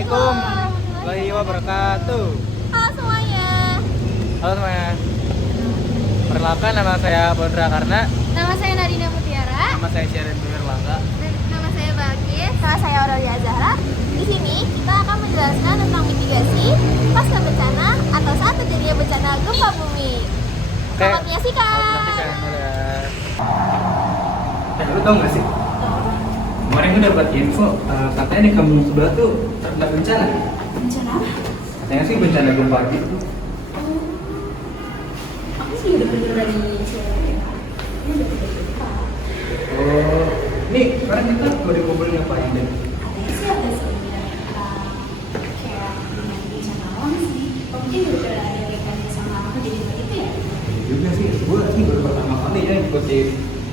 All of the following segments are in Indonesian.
Assalamualaikum warahmatullahi wabarakatuh. Halo semuanya. Halo semuanya. Perkenalkan, nama saya Bondra Karna. Nama saya Nadina Mutiara. Nama saya Syarin Wirlangga. Dan nama saya Balkis. Nama saya Aurelia Zahra. Di sini kita akan menjelaskan tentang mitigasi pasca bencana atau saat terjadinya bencana gempa bumi. Selamat menyaksikan. Lu tau gak sih? Kemarin gue dapat info, katanya di kampung sebelah tuh terkena bencana. Bencana apa? Katanya sih bencana gempa gitu. Aku sih udah dengar dari cewek. Ini udah gempa. Oh, nih sekarang kita mau dikumpulin ngapain deh? Katanya sih ada seminar kayak dengan bencana alam sih. Mungkin udah ada kaitannya sama apa jadi begitu ya? Iya juga sih, gue sih baru pertama kali ya ikutin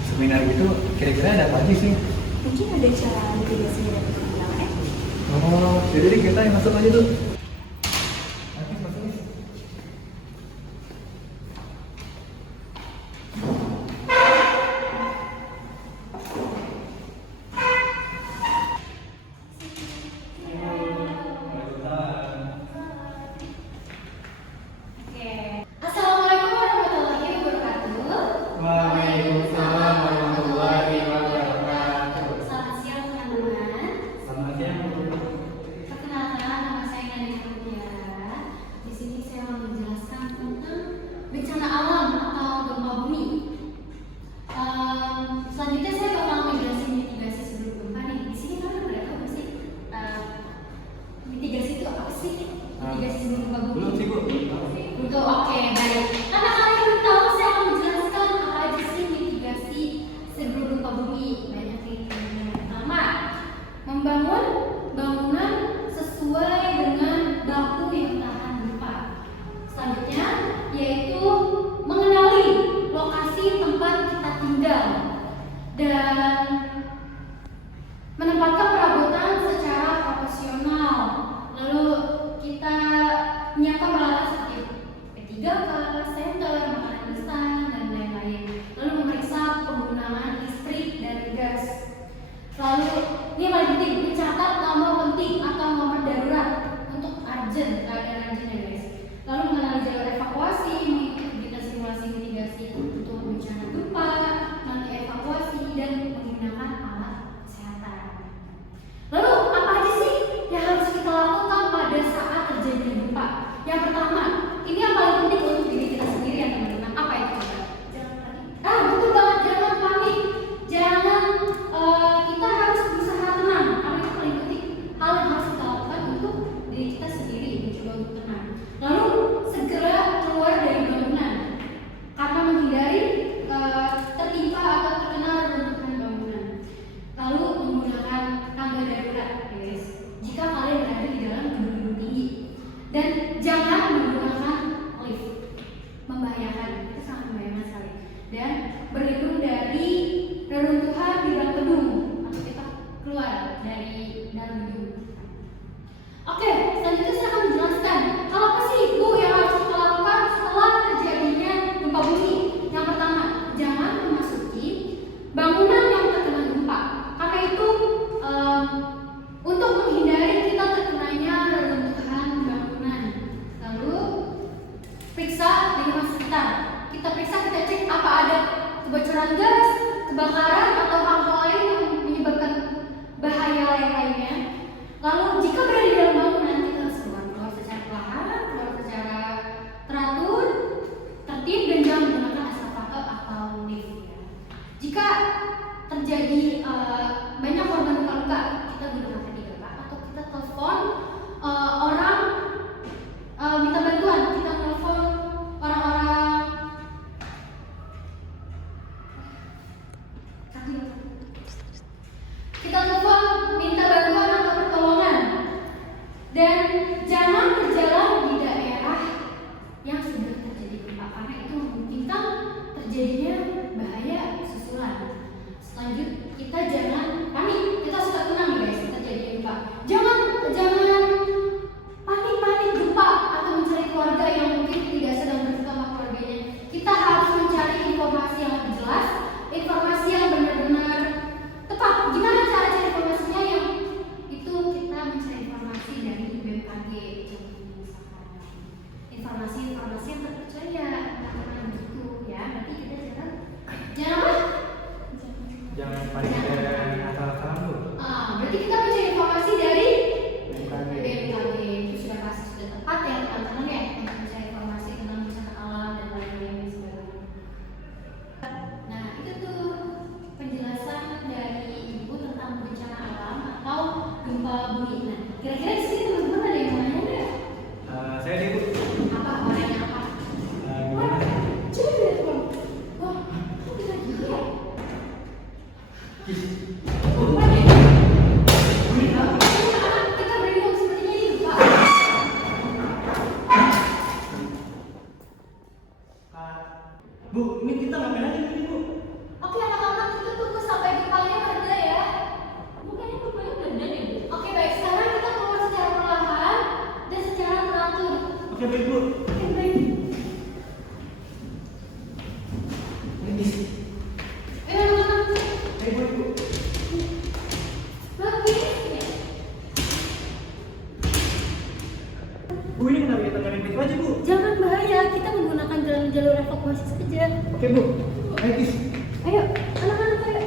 seminar gitu. Kira-kira ada apa aja sih? Mungkin ada cara mitigasi dari penanggulangan. Oh, jadi kita yang masuk aja tuh. Assalamualaikum warahmatullahi wabarakatuh. Waalaikumsalam warahmatullahi wabarakatuh. Selamat siang teman-teman. Selamat siang. Perkenalkan, nama saya Nadine Mutiara. Di sini saya mau menjelaskan tentang bencana alam atau gempa bumi. Selanjutnya saya bakal menjelaskan mitigasi sebelum gempa nih. Di sini kalian udah tahu nggak sih mitigasi itu apa sih? Mitigasi sebelum gempa bumi? Belum sih, Bu. Untuk oke, baik. Karena kalian belum tahu, saya akan menjelaskan apa aja sih mitigasi sebelum gempa bumi. Banyak nih. Yang pertama, membangun bangunan sesuai dengan baku yang tahan gempa. Selanjutnya, yaitu mengenali lokasi tempat kita tinggal dan menempatkan perabotan secara profesional. Lalu kita menyiapkan peralatan seperti P3K, senter, makanan instan, dan lain-lain. Lalu memeriksa penggunaan listrik dan gas. Lalu ini yang paling penting, mencatat nomor penting atau nomor darurat untuk urgent, keadaan urgent ya guys. Lalu mengenali jalur evakuasi, mengikuti kita simulasi mitigasi untuk bencana gempa, nanti evakuasi dan menggunakan alat kesehatan. Lalu apa aja sih yang harus kita lakukan pada saat terjadi gempa? Yang pertama, ini yang paling penting untuk diri kita sendiri ya teman-teman. Apa itu? Jangan panik. Betul banget, jangan panik. Jangan kita harus berusaha tenang. Karena itu paling penting. Hal yang harus kita lakukan untuk diri kita sendiri, mencoba untuk tenang. Lalu segera keluar dari bangunan karena menghindari tertimpa atau terkena reruntuhan bangunan. Lalu menggunakan tangga darurat, guys. Jika kalian berada di dalam gedung-gedung tinggi, dan jangan menggunakan lift, membahayakan, itu sangat membahayakan sekali. Dan berlindung dari reruntuhan di dalam gedung atau kita keluar dari dalam gedung. Oke, selanjutnya saya akan menjelaskan hal apa sih Bu yang harus kita lakukan setelah terjadinya gempa bumi. Yang pertama, jangan memasuki bangunan yang terkena gempa. Karena itu untuk menghindari kita terkenanya reruntuhan bangunan. Lalu periksa lingkungan sekitar. Kita periksa, kita cek apa ada kebocoran gas, kebakaran atau hal-hal lain yang menyebabkan bahaya lainnya. Lalu jika berada di dalam bangunan, kita harus keluar secara perlahan, keluar secara teratur, tertib, dan jangan menggunakan estafette atau lift. Jika terjadi banyak korban luka-luka, kita gunakan P3K atau kita telepon orang, minta bantuan. Kita telepon orang-orang kita telepon minta bantuan atau pertolongan. mencari informasi dari BMKG, misalkan informasi yang terpercaya, teman-teman gitu ya. Berarti kita jangan apa? Jangan panik dan asal-asalan Bu. Berarti kita mencari informasi dari BMKG. BMKG. Itu sudah pasti sudah tepat ya teman-teman ya, untuk mencari informasi tentang bencana alam dan lain-lain dan sebagainya. Nah itu tuh penjelasan dari ibu tentang bencana alam atau gempa bumi. Nah kira-kira di sini teman-teman ada yang mau nanya nggak? Saya deh Bu. Apa? Mau nanya apa? Gimana? Coba lihat Bang. Wah, kok bisa gitu ya? Kita bingung sepertinya ini gempa. Bu, ini kita ngapain aja ini Bu? Oke anak-anak, kita tunggu sampai gempanya mereda ya. Bukannya gempanya mereda deh. Oke baik, sekarang kita keluar secara perlahan dan secara teratur. Oke baik Bu. Oke baik. Ayo anak-anak. Baik Bu. Bagus. Bu, ini kenapa kita nggak pintu aja Bu? Jangan bahaya, kita menggunakan jalur evakuasi saja. Oke Bu. Ayo Kis. Ayo, anak-anak ayo.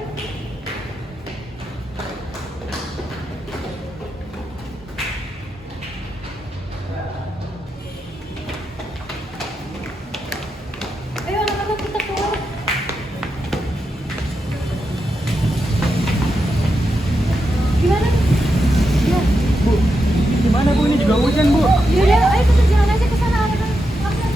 Ayo anak-anak kita keluar. Gimana? Ya. Bu, gimana Bu? Ini juga hujan Bu. Yaudah, ayo kita jalan aja ke sana anak-anak. Oke.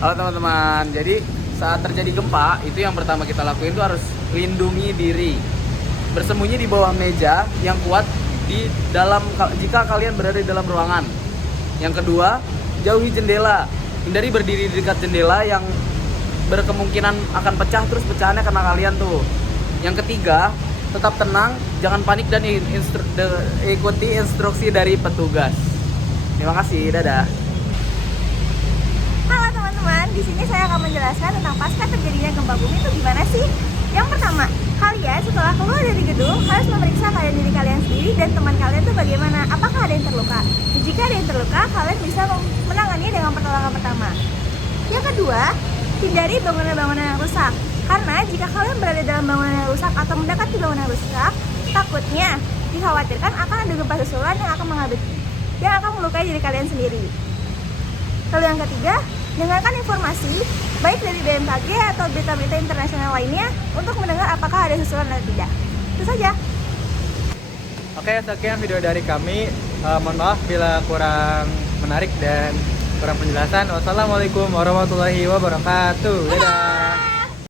Halo teman-teman, jadi saat terjadi gempa itu yang pertama kita lakuin itu harus lindungi diri, bersembunyi di bawah meja yang kuat di dalam jika kalian berada di dalam ruangan. Yang kedua, jauhi jendela, hindari berdiri di dekat jendela yang berkemungkinan akan pecah, terus pecahannya kena kalian tuh. Yang ketiga, tetap tenang, jangan panik dan ikuti instruksi dari petugas. Terima kasih, dadah. Halo teman-teman, di sini saya akan menjelaskan tentang pasca terjadinya gempa bumi itu gimana sih? Yang pertama, kalian setelah keluar dari gedung harus memeriksa keadaan diri kalian sendiri dan teman kalian itu bagaimana. Apakah ada yang terluka? Jika ada yang terluka, kalian bisa menanganinya dengan pertolongan pertama. Yang kedua, hindari bangunan-bangunan yang rusak. Karena jika kalian berada dalam bangunan yang rusak atau mendekati bangunan yang rusak, takutnya dikhawatirkan akan ada gempa susulan yang akan melukai diri kalian sendiri. Lalu yang ketiga, dengarkan informasi baik dari BMKG atau berita-berita internasional lainnya untuk mendengar apakah ada susulan atau tidak. Itu saja. Oke, sekian video dari kami. Mohon maaf bila kurang menarik dan kurang penjelasan. Wassalamualaikum warahmatullahi wabarakatuh. Dadah.